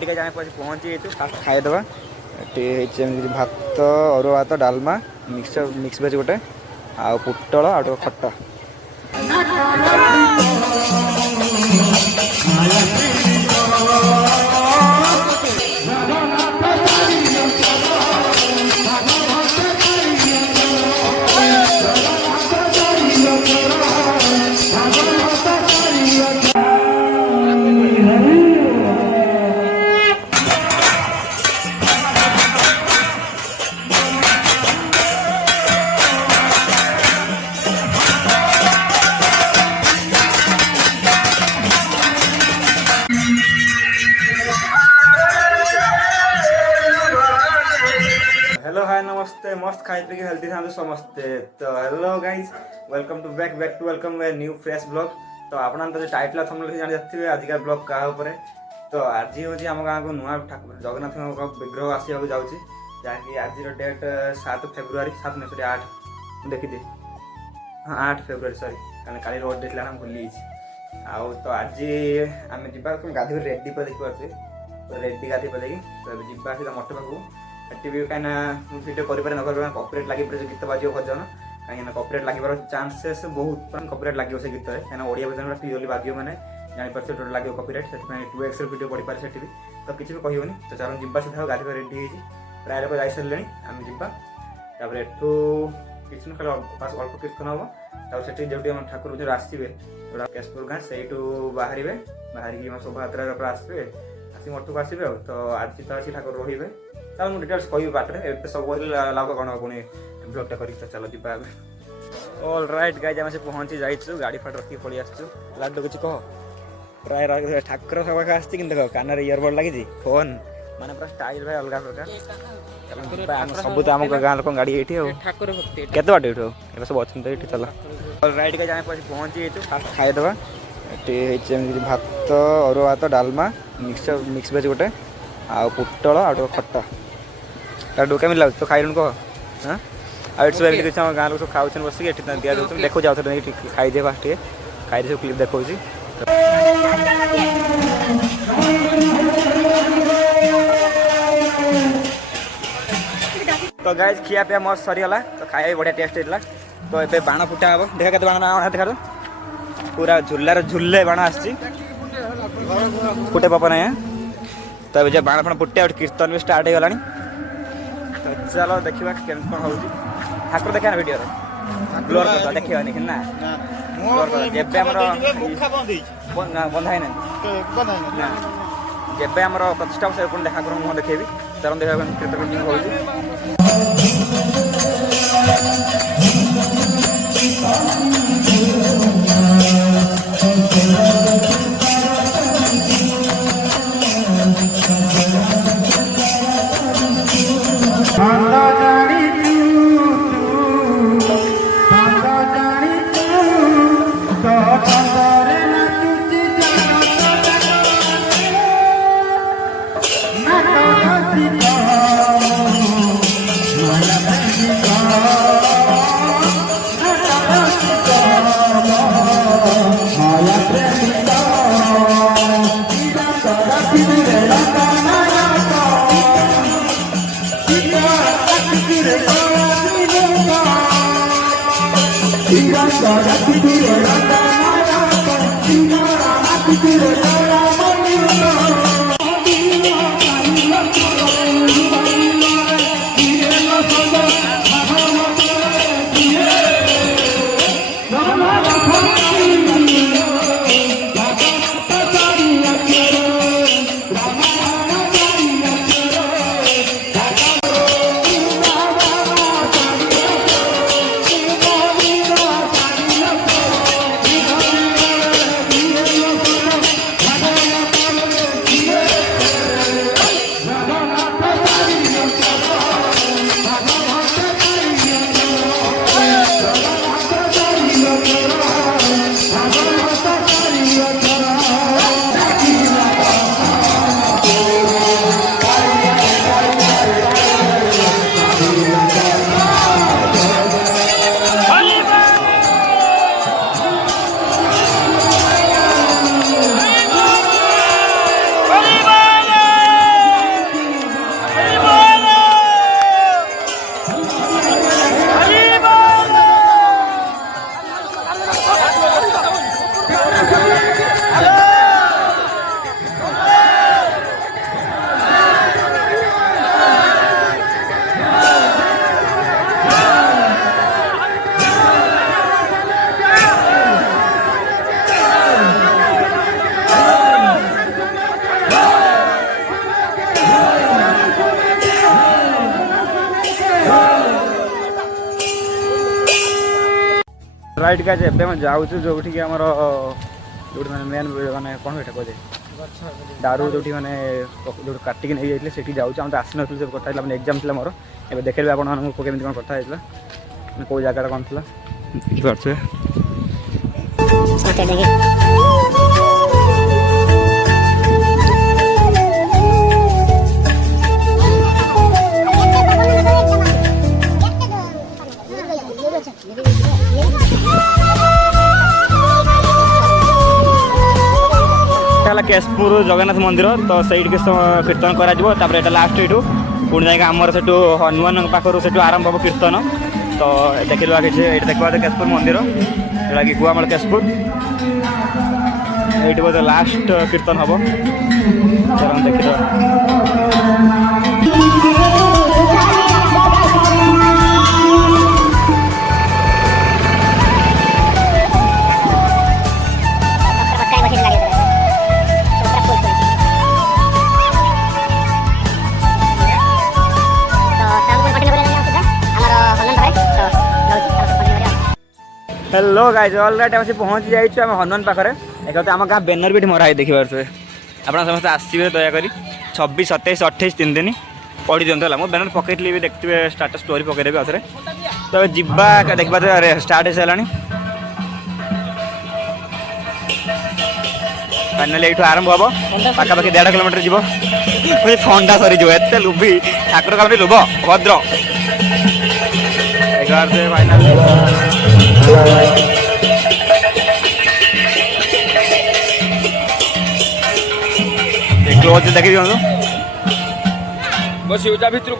right का जाने पहुँची फास्ट खाईदे भात अरुआ भात डालमा मिक्स भेज गोटे आ पुटल आ खट्टा हेलो हाय नमस्ते मस्त खाई पी हेल्थी था समस्ते तो hello guys welcome to back to welcome a new fresh blog तो आपन तो टाइटल थंबनेल जानि जाथिबे आजिका ब्लॉग का ऊपर तो आज होची हम गाँ को नुआ ठाकुर जगन्नाथ विग्रह आसवाक जाऊँगी जहाँकि आज डेट 7 फेब्रुआरी 7 नहीं सॉरी 8 देखी हाँ 8 फेब्रुआरी सॉरी कारण काली रोड देखला हम भूली आउ तो आज आम जा गाधी रेडी पर देखिए रेडी गाधी पर तो जीवा सीधा मठ पाक टीवी कहीं भिडियो करें न कर कॉपीराइट लगे जो गीत बाजो भजन कहीं कॉपीराइट लगे चांसेस बहुत कॉपीराइट लगे से गीत कहीं ओडिया भजन क्लियरली बाजो मैंने जापर टोटल लगे कॉपीराइट से 2x भिडियो पढ़ी पारे से तो किसी भी कहनी तो चलो जीवा सीधा गाड़ी रेडी प्राय लोग जाई सारे आम जापर एठू किसी खाली अल्प कीर्तन हम से जो ठाकुर जो आसवे केशपुर गाँ से बाहर बाहर शोभा यात्रा आसवे आसी मठ को आसवे तो आज तो आसी ठाकुर रे चलो मुझे डिटेल्स कह बाटे ए सब लाभ कौन पुणी ब्लॉगटा कर चलो जीवा ऑल राइट गाइज आम से पहुँची जाइए गाड़ी फाट रखी पलि आसु लाडू किसी कह प्राय ठाकुर पाखे आसती कि देख कान इयरबड लगी फोन माने पूरा स्टाइल भाई अलग प्रकार सब तो आम गाँ लोक गाड़ी ये ठाकुर के बाट ये सब अच्छे तो ये चलो ऑल राइट गाइज आम पहुँची फास्ट खाईदे भात अरुआ भात डालमा मिक्स भेज गोटे आ पुटल आ खट्टा लाडू केमी लगे तो खाई कह हाँ आठ सब एमती किसी गाँव लोग सब खाऊन बस दिया देखो जाओ खाईदे फास्ट खाई सब क्लिप देखा तो गाइज खिया पिया मस्त सरीगला तो खाया बढ़िया टेस्ट होता तो ये बाण फुटा हम देखा के बाण ना देखा पूरा झुलार झुले बाण आसी फुटे पपन है तो ये बाण फाण फुटे कीर्तन भी स्टार्ट हो गला तो चलो देखा कौन हो ठाकुर देखा वीडियो ब्लोर कर देखा ना जब बंधा ना जब आम प्रतिष्ठा से देखा कर मुँह देखेबी चलो देखा कीर्तन हो राइट का एबे मैं जाऊँ जो आमर जो मैंने मेन मैंने कौन ये कहे दारू जो मैंने जो काटिक नहीं जाइए से जाऊँ आम तो आसी ना सब कथा मैंने एग्जाम थी मोर ए देखे आपको केमी कौन कथा कौ जगह कौन थी देखिपे केशपुर जगन्नाथ मंदिर तो सही कीर्तन कर लास्ट यू पुणी जाए आमर से हनुमान पाखर से आरंभ हम कीर्तन तो देखा कि देखा केशपुर मंदिर जोटा कि गुआमल केशपुर ये बोधे लास्ट कीर्तन हम देखा हेलो गाइज अलरेडी आम पहुँच जाइए आम हनुमान पाखे एक आम गाँ बैनर भी मरा है देखिए आप समस्त आसवे दयाकोरी 26, 27, 28 3 दिन पढ़ी दिखाँ है मुझे बैनर पकईली भी देखते स्टाटस स्टोरी पकईदेवी आउे तो जीवा देखा स्टार्ट हो सारा फाइनाली ये आरंभ हम पाखापाखि 1.5 किलोमीटर जीव ठंडा सरीज एत लुभि ठाकुर काम लुभ भद्र फाइनाल देखी दिखाँ बस भितर